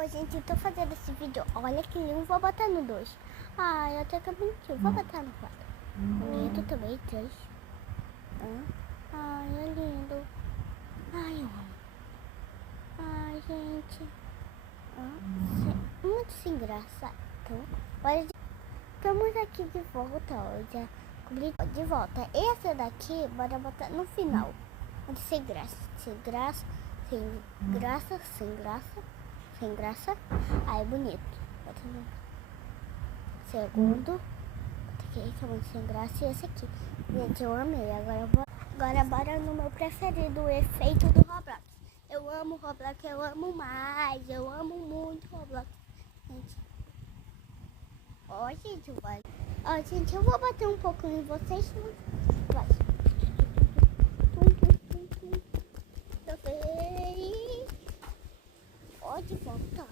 Oi, gente, eu tô fazendo esse vídeo. Olha que lindo, vou botar no 2. Ai, até que é bonitinho. Vou botar no 4. Bonito também, 3. Ai, é lindo. Ai, eu amo. Ai, gente. Muito sem graça. Então, olha, estamos aqui de volta. Ó, já cobri de volta. Essa daqui, bora botar no final. Sem graça, sem graça, sem graça, sem graça, sem graça. Aí, bonito. Bota no segundo. Bota aqui, que é muito sem graça. E esse aqui. Gente, eu amei. Agora bora no meu preferido, o efeito do Roblox. Eu amo Roblox, eu amo mais. Eu amo muito Roblox. Gente. Ó, gente, vai. Ó, gente, eu vou bater um pouco em vocês. Vai. Ó, de volta.